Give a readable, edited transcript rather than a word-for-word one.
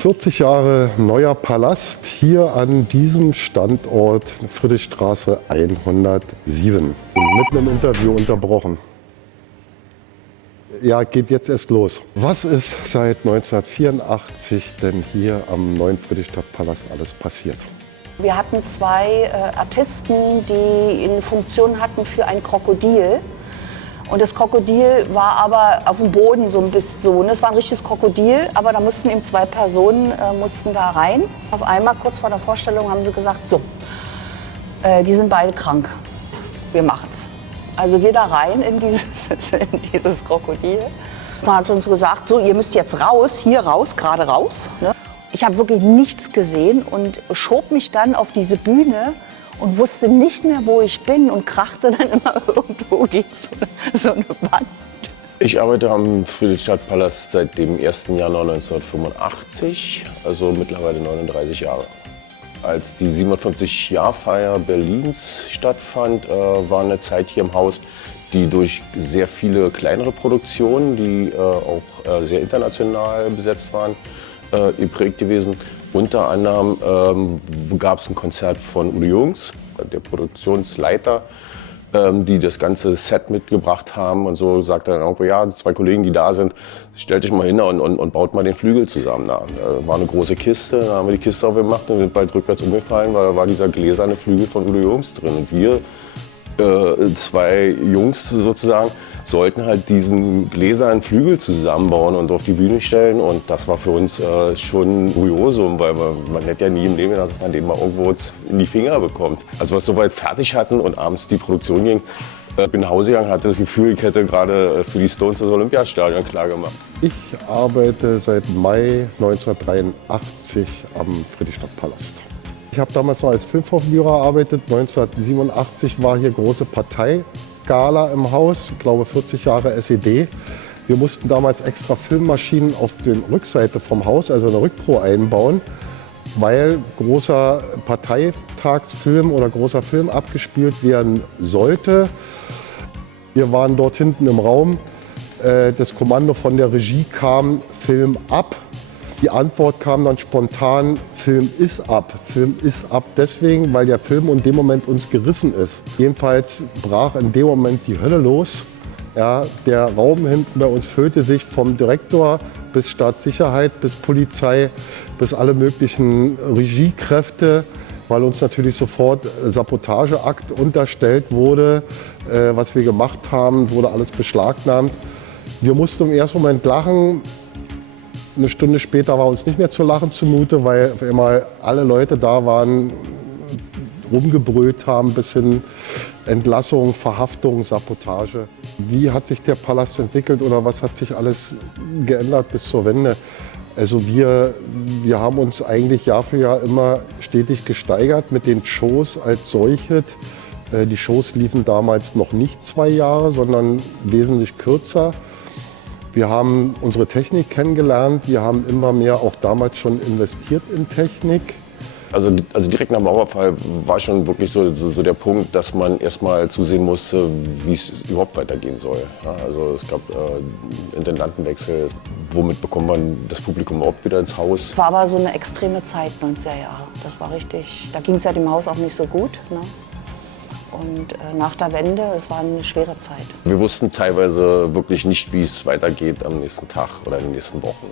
40 Jahre neuer Palast hier an diesem Standort Friedrichstraße 107. Mitten im Interview unterbrochen. Ja, geht jetzt erst los. Was ist seit 1984 denn hier am neuen Friedrichstadtpalast alles passiert? Wir hatten zwei Artisten, die eine Funktion hatten für ein Krokodil. Und das Krokodil war aber auf dem Boden so ein bisschen so. Und es war ein richtiges Krokodil, aber da mussten eben zwei Personen mussten da rein. Auf einmal, kurz vor der Vorstellung, haben sie gesagt, so, die sind beide krank, wir machen's. Also wir da rein in dieses Krokodil. Man hat uns gesagt, so, ihr müsst jetzt raus, hier raus, gerade raus. Ne? Ich habe wirklich nichts gesehen und schob mich dann auf diese Bühne und wusste nicht mehr, wo ich bin und krachte dann immer irgendwo gegen so eine Wand. Ich arbeite am Friedrichstadtpalast seit dem 1. Januar 1985, also mittlerweile 39 Jahre. Als die 57-Jahr-Feier Berlins stattfand, war eine Zeit hier im Haus, die durch sehr viele kleinere Produktionen, die auch sehr international besetzt waren, geprägt gewesen. Unter anderem gab es ein Konzert von Udo Jürgens, der Produktionsleiter, die das ganze Set mitgebracht haben. Und so sagte er dann irgendwo, ja, zwei Kollegen, die da sind, stellt euch mal hin und baut mal den Flügel zusammen. Da war eine große Kiste, da haben wir die Kiste aufgemacht und sind bald rückwärts umgefallen, weil da war dieser gläserne Flügel von Udo Jürgens drin. Und wir, zwei Jungs sozusagen, sollten halt diesen gläsernen Flügel zusammenbauen und auf die Bühne stellen. Und das war für uns schon ein Kuriosum, weil man hätte ja nie im Leben gedacht, dass man den mal irgendwo in die Finger bekommt. Als wir es soweit fertig hatten und abends die Produktion ging, bin nach Hause gegangen, hatte das Gefühl, ich hätte gerade für die Stones das Olympiastadion klar gemacht. Ich arbeite seit Mai 1983 am Friedrichstadtpalast. Ich habe damals noch als Filmvorführer gearbeitet. 1987 war hier große Parteigala im Haus, ich glaube 40 Jahre SED. Wir mussten damals extra Filmmaschinen auf der Rückseite vom Haus, also eine Rückpro, einbauen, weil großer Parteitagsfilm oder großer Film abgespielt werden sollte. Wir waren dort hinten im Raum. Das Kommando von der Regie kam, Film ab. Die Antwort kam dann spontan, Film ist ab. Film ist ab deswegen, weil der Film in dem Moment uns gerissen ist. Jedenfalls brach in dem Moment die Hölle los. Ja, der Raum hinten bei uns füllte sich vom Direktor bis Staatssicherheit, bis Polizei, bis alle möglichen Regiekräfte, weil uns natürlich sofort Sabotageakt unterstellt wurde. Was wir gemacht haben, wurde alles beschlagnahmt. Wir mussten im ersten Moment lachen. Eine Stunde später war uns nicht mehr zu lachen zumute, weil auf einmal alle Leute da waren, rumgebrüllt haben, bis hin Entlassung, Verhaftung, Sabotage. Wie hat sich der Palast entwickelt oder was hat sich alles geändert bis zur Wende? Also wir haben uns eigentlich Jahr für Jahr immer stetig gesteigert mit den Shows als solche. Die Shows liefen damals noch nicht 2 Jahre, sondern wesentlich kürzer. Wir haben unsere Technik kennengelernt, wir haben immer mehr auch damals schon investiert in Technik. Also direkt nach dem Mauerfall war schon wirklich so der Punkt, dass man erstmal zusehen musste, wie es überhaupt weitergehen soll. Ja, also es gab Intendantenwechsel. Womit bekommt man das Publikum überhaupt wieder ins Haus? War aber so eine extreme Zeit, 90er Jahre. Das war richtig, da ging es ja dem Haus auch nicht so gut. Ne? Und nach der Wende, es war eine schwere Zeit. Wir wussten teilweise wirklich nicht, wie es weitergeht am nächsten Tag oder in den nächsten Wochen.